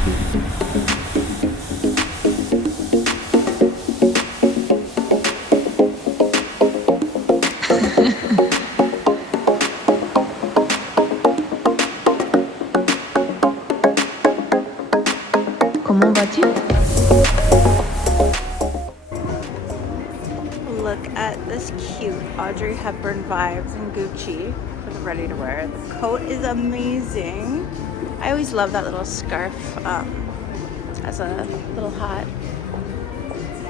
Comment vas-tu? Look at this cute Audrey Hepburn vibes in Gucci for the ready to wear. The coat is amazing. I always love that little scarf as a little hat.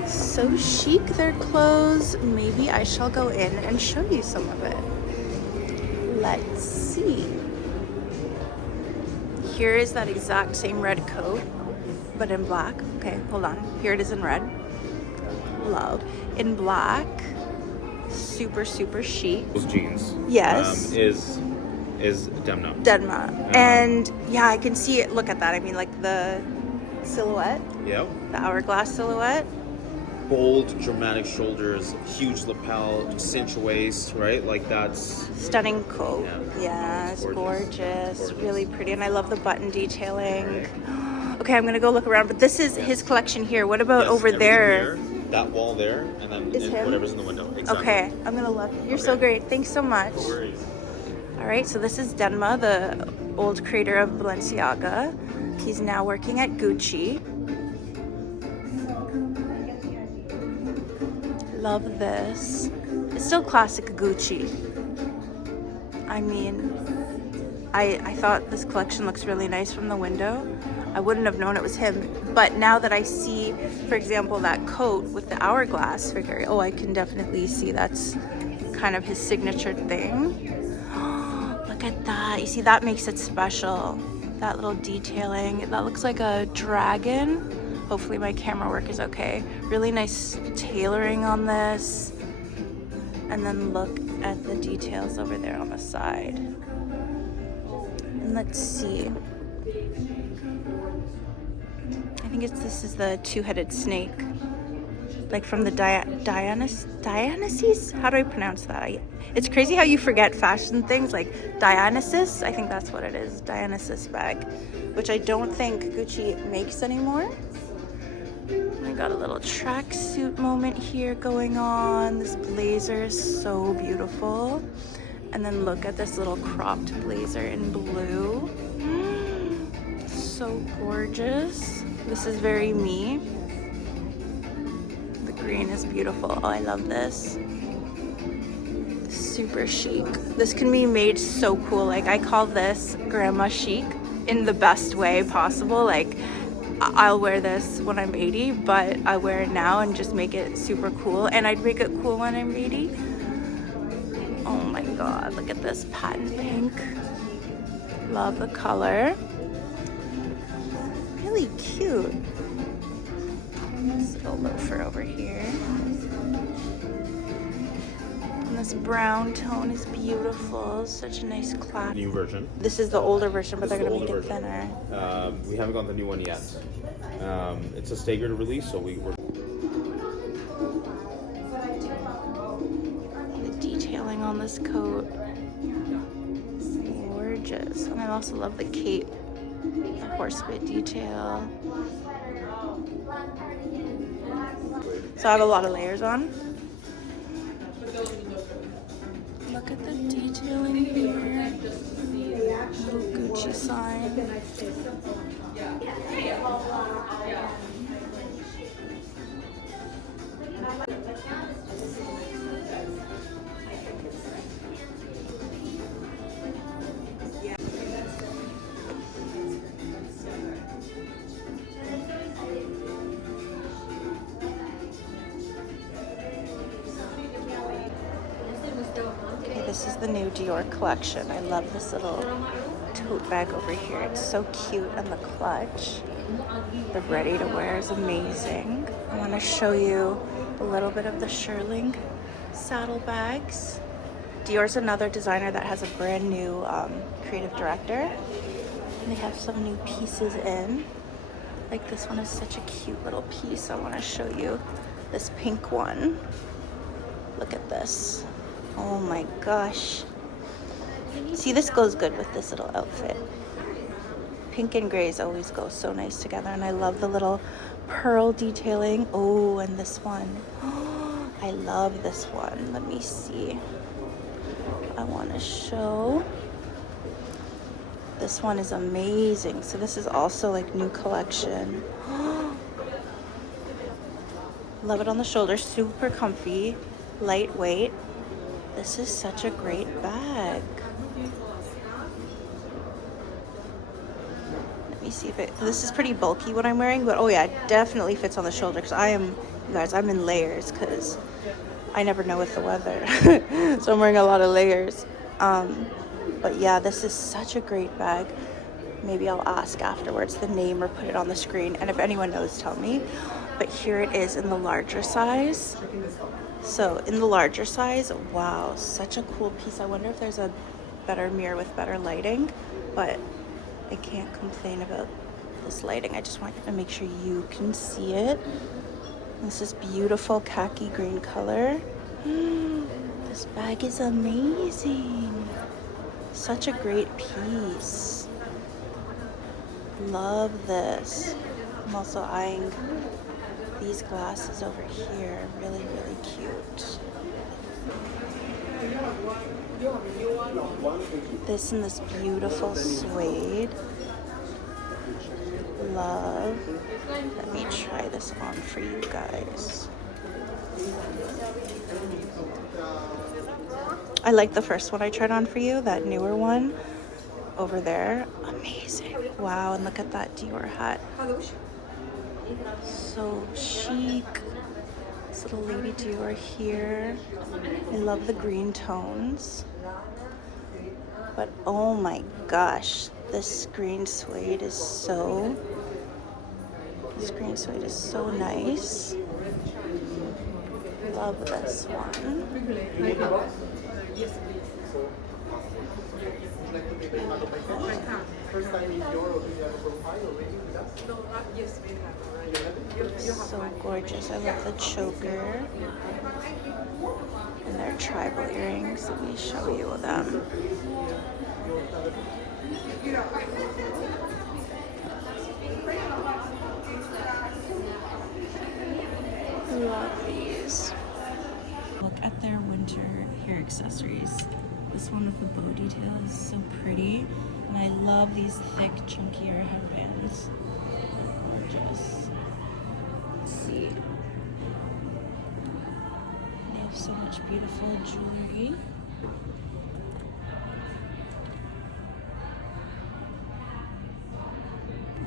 So chic, their clothes. Maybe I shall go in and show you some of it. Let's see. Here is that exact same red coat, but in black. Okay, hold on. Here it is in red. Love. In black. Super, super chic. Those jeans. Yes. Is Demna. Denma. And yeah, I can see it. Look at that. I mean, like the silhouette. Yep. The hourglass silhouette. Bold, dramatic shoulders, huge lapel, cinch waist, right? Like that's Stunning coat. Yeah. It's It's gorgeous. gorgeous. Really pretty. And I love the button detailing. Okay, I'm gonna go look around. But this is his collection here. What about Yes, over everything there? here, that wall there, and then Is him? whatever's in the window. Exactly. Okay, I'm gonna look. You're so Okay. great. Thanks so much. No worries. All right, so this is Denma, the old creator of Balenciaga. He's now working at Gucci. Love this. It's still classic Gucci. I mean, I thought this collection looks really nice from the window. I wouldn't have known it was him. But now that I see, for example, that coat with the hourglass figure, oh, I can definitely see that's kind of his signature thing. Look at that. You see, that makes it special. That little detailing. That looks like a dragon. Hopefully my camera work is okay. Really nice tailoring on this. And then look at the details over there on the side. And let's see. I think this is the two-headed snake. Like from the Dionysus? How do I pronounce that? It's crazy how you forget fashion things like Dionysus. I think that's what it is. Dionysus bag. Which I don't think Gucci makes anymore. I got a little tracksuit moment here going on. This blazer is so beautiful. And then look at this little cropped blazer in blue. So gorgeous. This is very me. The green is beautiful. Oh, I love this. Super chic. This can be made so cool. Like, I call this grandma chic in the best way possible. Like, I'll wear this when I'm 80, but I wear it now and just make it super cool. And I'd make it cool when I'm 80. Oh my God, look at this patent pink. Love the color. Really cute. This little loafer over here. And this brown tone is beautiful. Such a nice clasp. New version. This is the older version, but This they're is gonna the make it older thinner. We haven't gotten the new one yet. It's a staggered release, so we were. The detailing on this coat. Gorgeous. And I also love the cape. The horsebit detail. So I have a lot of layers on. Look at the detailing here. Little Gucci sign. Okay, this is the new Dior collection. I love this little tote bag over here. It's so cute, and the clutch. The ready to wear is amazing. I want to show you a little bit of the Shearling saddlebags. Dior's another designer that has a brand new creative director. And they have some new pieces in. Like this one is such a cute little piece. I want to show you this pink one. Look at this. Oh my gosh. See, this goes good with this little outfit. Pink and grays always go so nice together, and I love the little pearl detailing. Oh, and this one. I love this one. Let me see. I want to show. This one is amazing. So this is also like new collection. Love it on the shoulder. Super comfy, lightweight. This is such a great bag. Let me see if it, this is pretty bulky what I'm wearing, but oh yeah, it definitely fits on the shoulder because you guys, I'm in layers because I never know with the weather. So I'm wearing a lot of layers. But yeah, this is such a great bag. Maybe I'll ask afterwards the name or put it on the screen. And if anyone knows, tell me. But here it is in the larger size. So in the larger size, wow, such a cool piece. I wonder if there's a better mirror with better lighting, but I can't complain about this lighting. I just want to make sure you can see it. This is beautiful khaki green color. This bag is amazing. Such a great piece. Love this. I'm also eyeing these glasses over here. Really, really cute. This and this beautiful suede. Love. Let me try this on for you guys. I like the first one I tried on for you, that newer one over there. Amazing. Wow, and look at that Dior hat. So chic. This little lady Dior here. I love the green tones. But oh my gosh, this green suede is so nice. Love this one. So gorgeous. I love the choker and their tribal earrings. Let me show you them. Love these. Look at their winter hair accessories. This one with the bow detail is so pretty, and I love these thick, chunkier headbands. Gorgeous. Let's see. They have so much beautiful jewelry.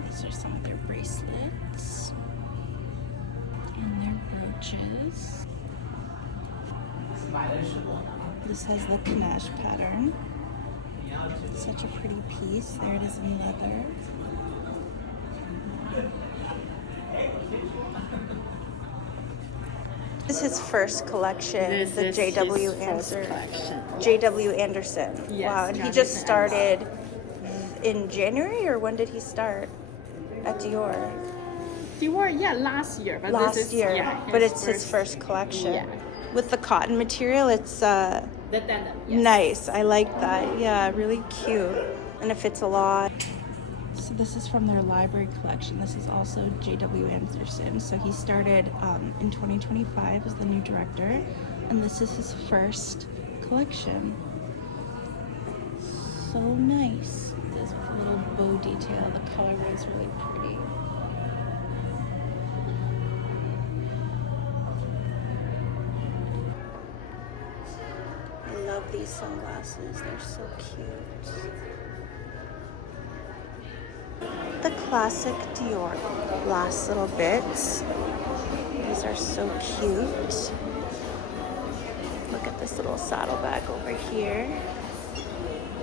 These are some of their bracelets and their brooches. This has the ganache pattern. Such a pretty piece. There it is in leather. This is his first collection, the J.W. Anderson. Yes, wow, and he just started in January, or when did he start at Dior? Dior, yeah, last year. But Last this is, year, yeah, but it's his first collection. Yeah. With the cotton material, it's The denim, yes. nice. I like that. Yeah, really cute. And it fits a lot. So this is from their library collection. This is also J.W. Anderson. So he started in 2025 as the new director. And this is his first collection. So nice. This with a little bow detail. The colorway is really pretty. I love these sunglasses. They're so cute. The classic Dior last little bits. These are so cute. Look at this little saddlebag over here.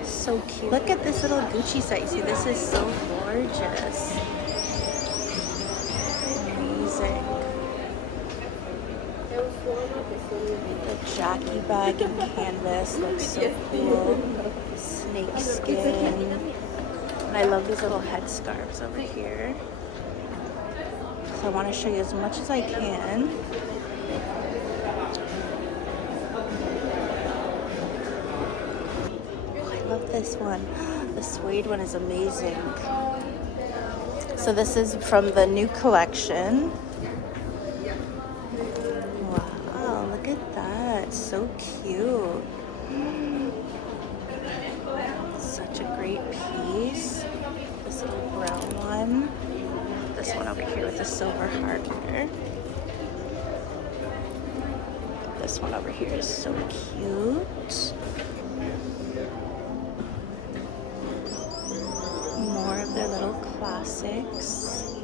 So cute. Look at this little Gucci set. You see, this is so gorgeous. Amazing. The Jackie bag in canvas looks so cool. Snake skin. And I love these little headscarves over here. So I want to show you as much as I can. Oh, I love this one. The suede one is amazing. So this is from the new collection. Wow, look at that. So cute. Such a great piece. This little brown one. This one over here with the silver heart here. This one over here is so cute. More of their little classics.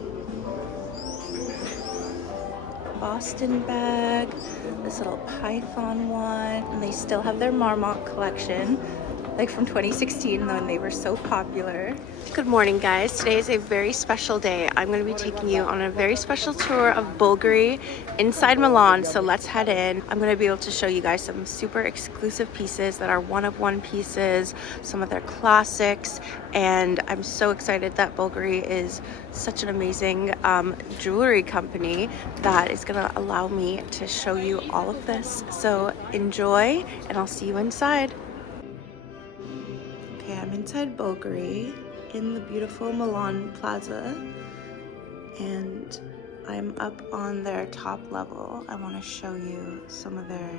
Boston bag, this little python one, and they still have their Marmont collection, like from 2016 when they were so popular. Good morning, guys. Today is a very special day. I'm going to be taking you on a very special tour of Bulgari inside Milan, so let's head in. I'm going to be able to show you guys some super exclusive pieces that are one-of-one pieces, some of their classics, and I'm so excited that Bulgari is such an amazing jewelry company that is going to allow me to show you all of this. So enjoy, and I'll see you inside. Okay, I'm inside Bulgari in the beautiful Milan Plaza, and I'm up on their top level. I want to show you some of their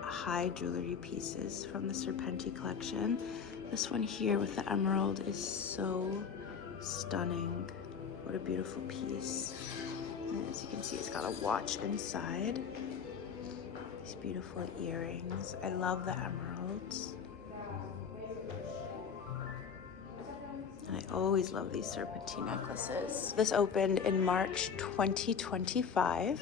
high jewelry pieces from the Serpenti collection. This one here with the emerald is so stunning. What a beautiful piece. And as you can see, it's got a watch inside. These beautiful earrings. I love the emeralds. And I always love these serpentine necklaces. This opened in March 2025.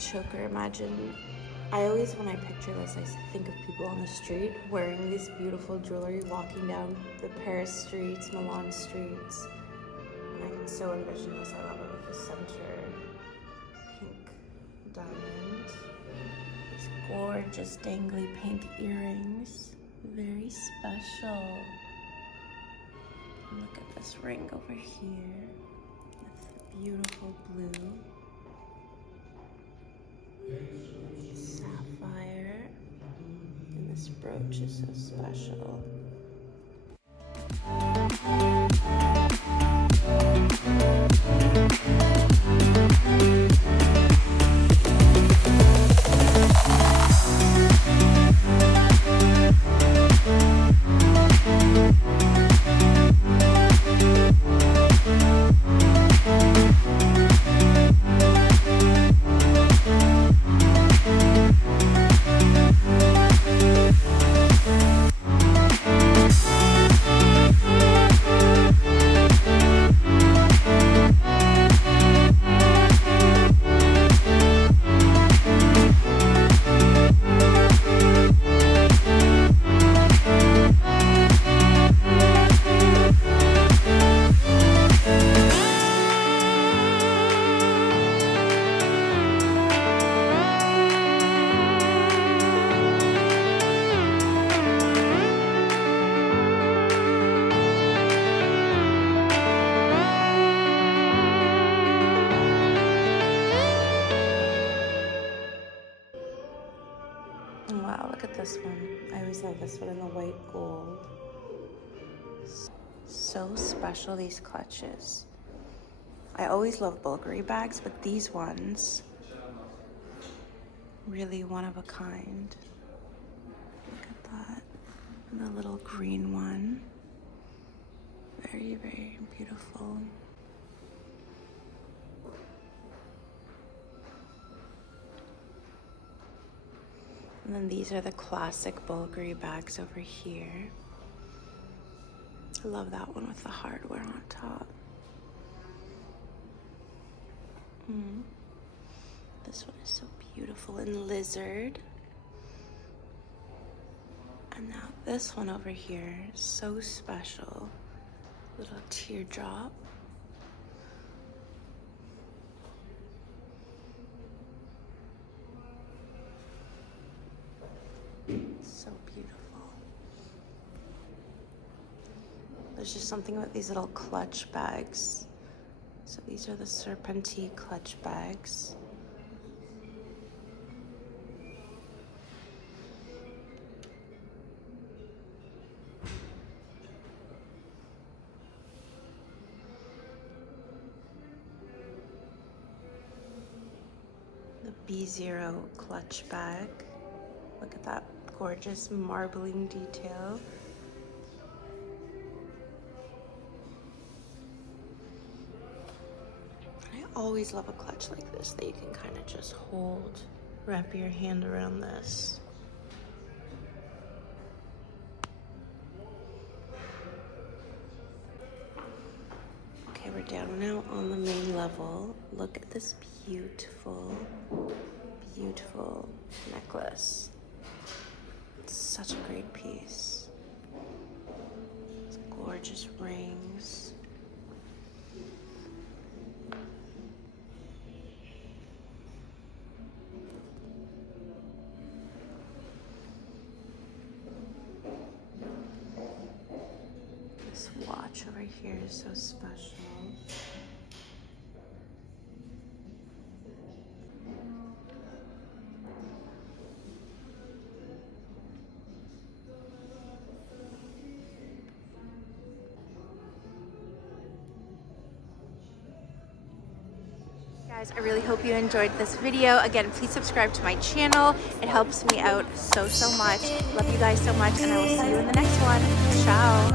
Choker, imagine, I always, when I picture this, I think of people on the street wearing this beautiful jewelry, walking down the Paris streets, Milan streets, and I can so envision this. I love it with the center pink diamond, these gorgeous dangly pink earrings, very special. And look at this ring over here, it's the beautiful blue. Sapphire, and this brooch is so special. Wow, look at this one. I always love this one in the white gold. So special, these clutches. I always love Bulgari bags, but these ones, really one of a kind. Look at that. And the little green one. Very, very beautiful. And then these are the classic Bulgari bags over here. I love that one with the hardware on top. This one is so beautiful in lizard. And now this one over here is so special. Little teardrop. So beautiful. There's just something about these little clutch bags. So these are the Serpentine clutch bags. The B0 clutch bag. Look at that gorgeous marbling detail. I always love a clutch like this that you can kind of just hold, wrap your hand around this. Okay, we're down now on the main level. Look at this beautiful, beautiful necklace. It's such a great piece. It's gorgeous rings. This watch over here is so special. Guys, I really hope you enjoyed this video. Again, please subscribe to my channel. It helps me out so much. Love you guys so much, and I will see you in the next one. Ciao.